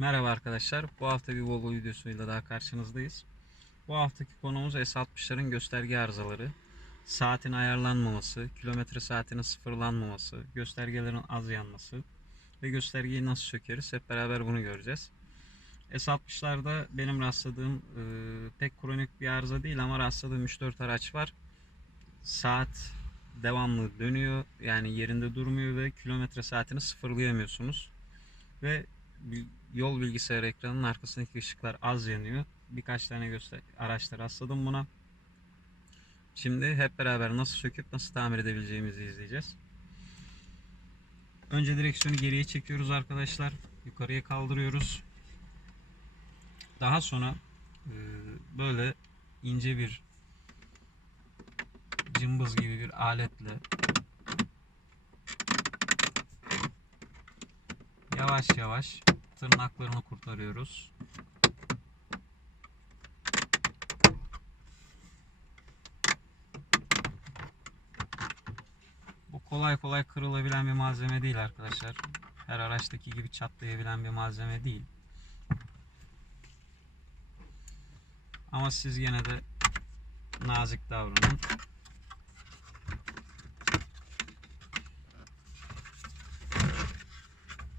Merhaba arkadaşlar. Bu hafta bir Volvo videosuyla daha karşınızdayız. Bu haftaki konumuz S60'ların gösterge arızaları. Saatin ayarlanmaması, kilometre saatinin sıfırlanmaması, göstergelerin az yanması ve göstergeyi nasıl sökeriz hep beraber bunu göreceğiz. S60'larda benim rastladığım pek kronik bir arıza değil ama rastladığım 3-4 araç var. Saat devamlı dönüyor, yani yerinde durmuyor ve kilometre saatini sıfırlayamıyorsunuz. Ve yol bilgisayarı ekranının arkasındaki ışıklar az yanıyor. Birkaç tane araçta rastladım buna. Şimdi hep beraber nasıl söküp nasıl tamir edebileceğimizi izleyeceğiz. Önce direksiyonu geriye çekiyoruz arkadaşlar. Yukarıya kaldırıyoruz. Daha sonra böyle ince bir cımbız gibi bir aletle yavaş yavaş tırnaklarını kurtarıyoruz. Bu kolay kolay kırılabilen bir malzeme değil arkadaşlar. Her araçtaki gibi çatlayabilen bir malzeme değil. Ama siz gene de nazik davranın.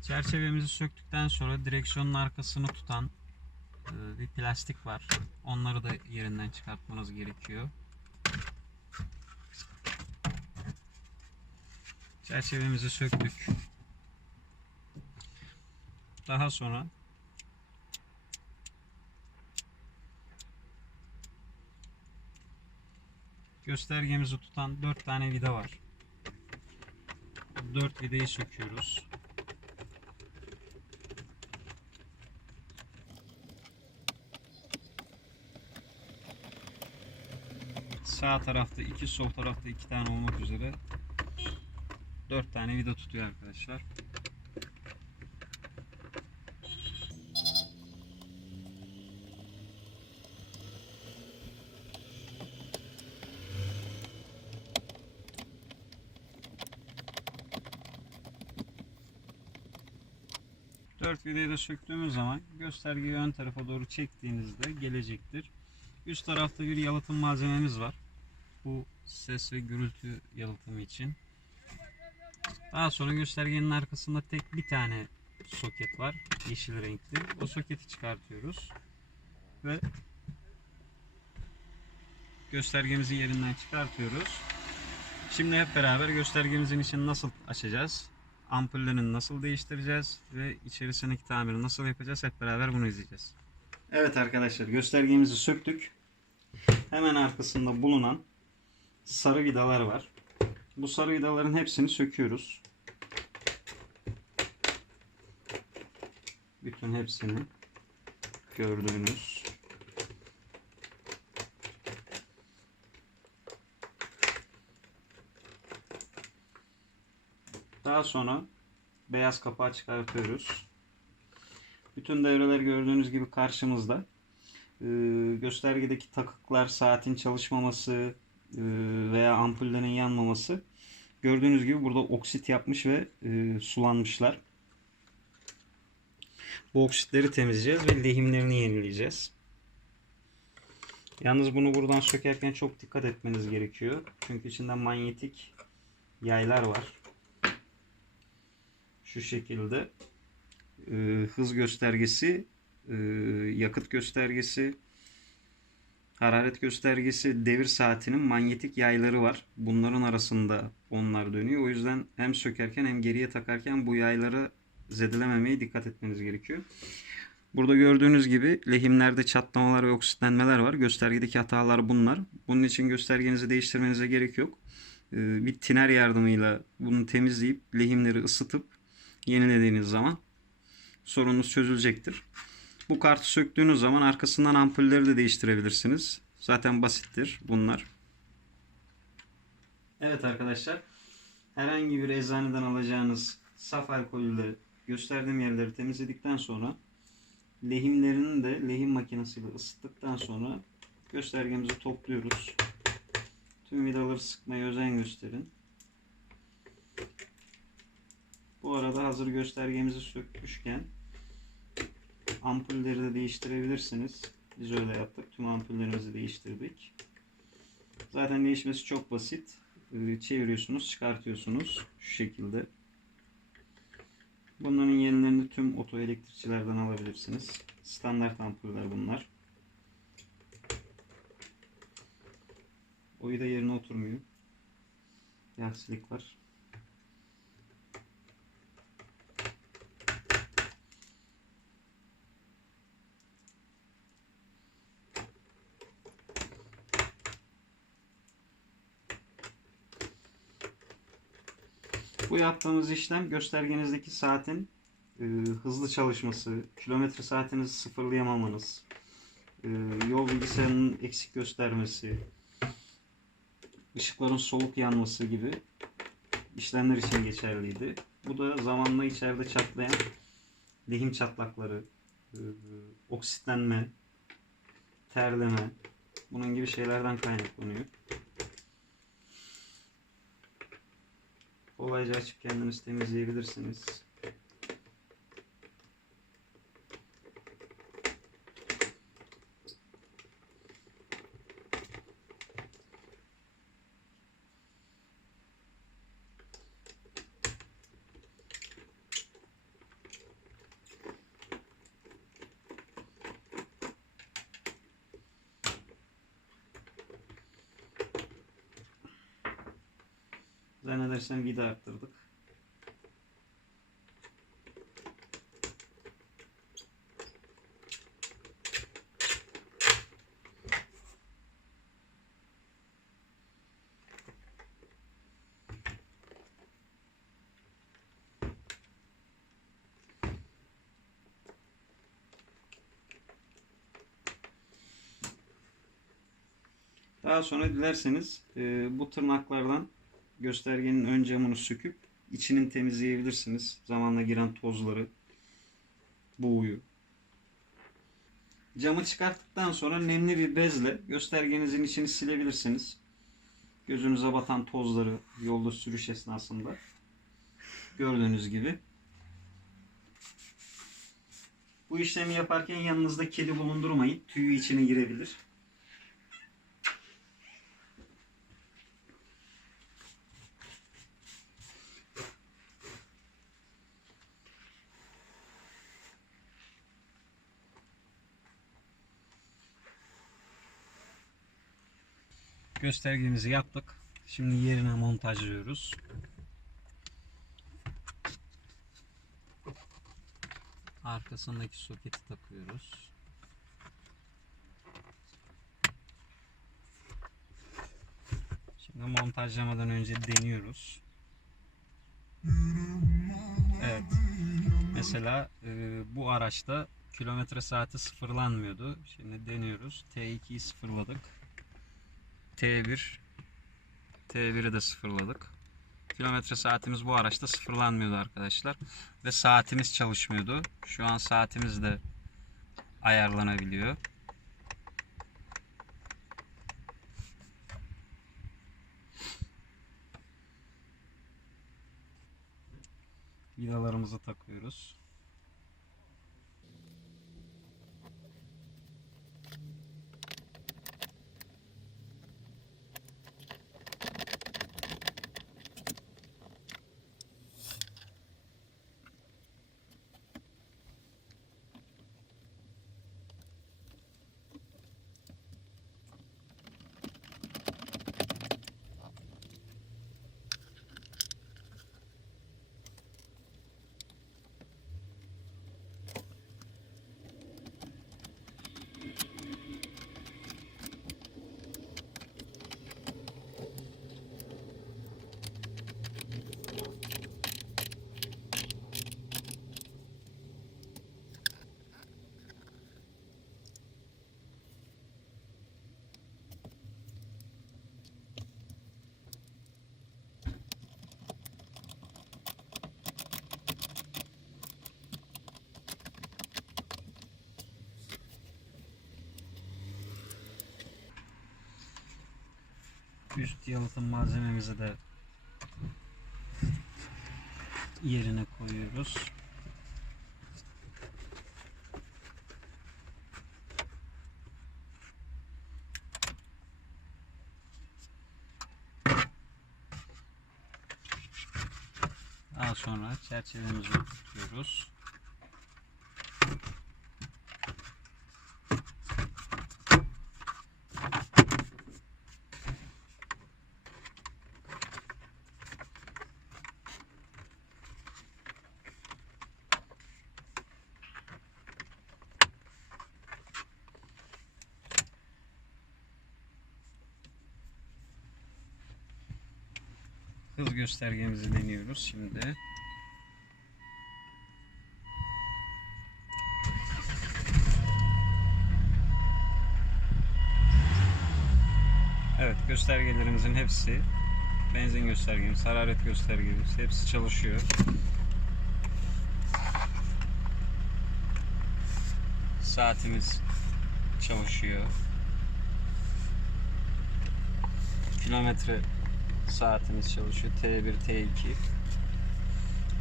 Çerçevemizi söktükten sonra direksiyonun arkasını tutan bir plastik var. Onları da yerinden çıkartmanız gerekiyor. Çerçevemizi söktük. Daha sonra göstergemizi tutan 4 tane vida var. 4 vidayı söküyoruz. Sağ tarafta 2, sol tarafta 2 tane olmak üzere 4 tane vida tutuyor arkadaşlar. Dört vidayı da söktüğümüz zaman göstergeyi ön tarafa doğru çektiğinizde gelecektir. Üst tarafta bir yalıtım malzememiz var. Bu ses ve gürültü yalıtımı için. Daha sonra göstergenin arkasında tek bir tane soket var. Yeşil renkli. O soketi çıkartıyoruz. Ve göstergemizi yerinden çıkartıyoruz. Şimdi hep beraber göstergemizin içini nasıl açacağız? Ampullerini nasıl değiştireceğiz? Ve içerisindeki tamiri nasıl yapacağız? Hep beraber bunu izleyeceğiz. Evet arkadaşlar, göstergemizi söktük. Hemen arkasında bulunan sarı vidalar var. Bu sarı vidaların hepsini söküyoruz. Bütün hepsini gördüğünüz. Daha sonra beyaz kapağı çıkartıyoruz. Bütün devreler gördüğünüz gibi karşımızda. Göstergedeki takıklar, saatin çalışmaması veya ampullerin yanmaması. Gördüğünüz gibi burada oksit yapmış ve sulanmışlar. Bu oksitleri temizleyeceğiz ve lehimlerini yenileyeceğiz. Yalnız bunu buradan sökerken çok dikkat etmeniz gerekiyor. Çünkü içinde manyetik yaylar var. Şu şekilde hız göstergesi, yakıt göstergesi, hararet göstergesi, devir saatinin manyetik yayları var. Bunların arasında onlar dönüyor. O yüzden hem sökerken hem geriye takarken bu yayları zedelememeye dikkat etmeniz gerekiyor. Burada gördüğünüz gibi lehimlerde çatlamalar ve oksitlenmeler var. Göstergedeki hatalar bunlar. Bunun için göstergenizi değiştirmenize gerek yok. Bir tiner yardımıyla bunu temizleyip lehimleri ısıtıp yenilediğiniz zaman sorununuz çözülecektir. Bu kartı söktüğünüz zaman arkasından ampulleri de değiştirebilirsiniz. Zaten basittir bunlar. Evet arkadaşlar, herhangi bir eczaneden alacağınız saf alkolle gösterdiğim yerleri temizledikten sonra lehimlerini de lehim makinesiyle ısıttıktan sonra göstergemizi topluyoruz. Tüm vidaları sıkmaya özen gösterin. Bu arada hazır göstergemizi sökmüşken Ampulleri de değiştirebilirsiniz. Biz öyle yaptık. Tüm ampullerimizi değiştirdik. Zaten değişmesi çok basit. Çeviriyorsunuz, çıkartıyorsunuz. Şu şekilde. Bunların yenilerini tüm oto elektrikçilerden alabilirsiniz. Standart ampuller bunlar. Oyu da yerine oturmuyor. Bir aksilik var. Bu yaptığımız işlem göstergenizdeki saatin hızlı çalışması, kilometre saatinizi sıfırlayamamanız, yol bilgisayarının eksik göstermesi, ışıkların soğuk yanması gibi işlemler için geçerliydi. Bu da zamanla içeride çatlayan lehim çatlakları, oksitlenme, terleme, bunun gibi şeylerden kaynaklanıyor. Kolayca açıp kendiniz temizleyebilirsiniz. Zannedersem vida arttırdık. Daha sonra dilerseniz bu tırnaklardan göstergenin ön camını söküp içini temizleyebilirsiniz. Zamanla giren tozları, buğuyu. Camı çıkarttıktan sonra nemli bir bezle göstergenizin içini silebilirsiniz. Gözünüze batan tozları yolda sürüş esnasında. Gördüğünüz gibi. Bu işlemi yaparken yanınızda kedi bulundurmayın. Tüyü içine girebilir. Göstergemizi yaptık. Şimdi yerine montajlıyoruz. Arkasındaki soketi takıyoruz. Şimdi montajlamadan önce deniyoruz. Evet. Mesela bu araçta kilometre saati sıfırlanmıyordu. Şimdi deniyoruz. T2'yi sıfırladık. T1'i de sıfırladık. Kilometre saatimiz bu araçta sıfırlanmıyordu arkadaşlar. Ve saatimiz çalışmıyordu. Şu an saatimiz de ayarlanabiliyor. Vidalarımızı takıyoruz. Üst yalıtım malzememizi de yerine koyuyoruz. Daha sonra çerçevemizi oturtuyoruz. Hız göstergemizi deniyoruz şimdi. Evet, göstergelerimizin hepsi, benzin göstergemiz, hararet göstergemiz hepsi çalışıyor. Saatimiz çalışıyor. Kilometre saatimiz çalışıyor. T1, T2.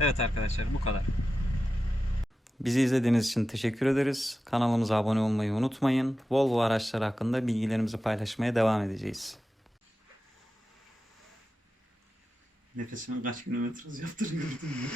Evet arkadaşlar, bu kadar. Bizi izlediğiniz için teşekkür ederiz. Kanalımıza abone olmayı unutmayın. Volvo araçları hakkında bilgilerimizi paylaşmaya devam edeceğiz. Nefesimin kaç kilometre hız yaptığını gördün mü?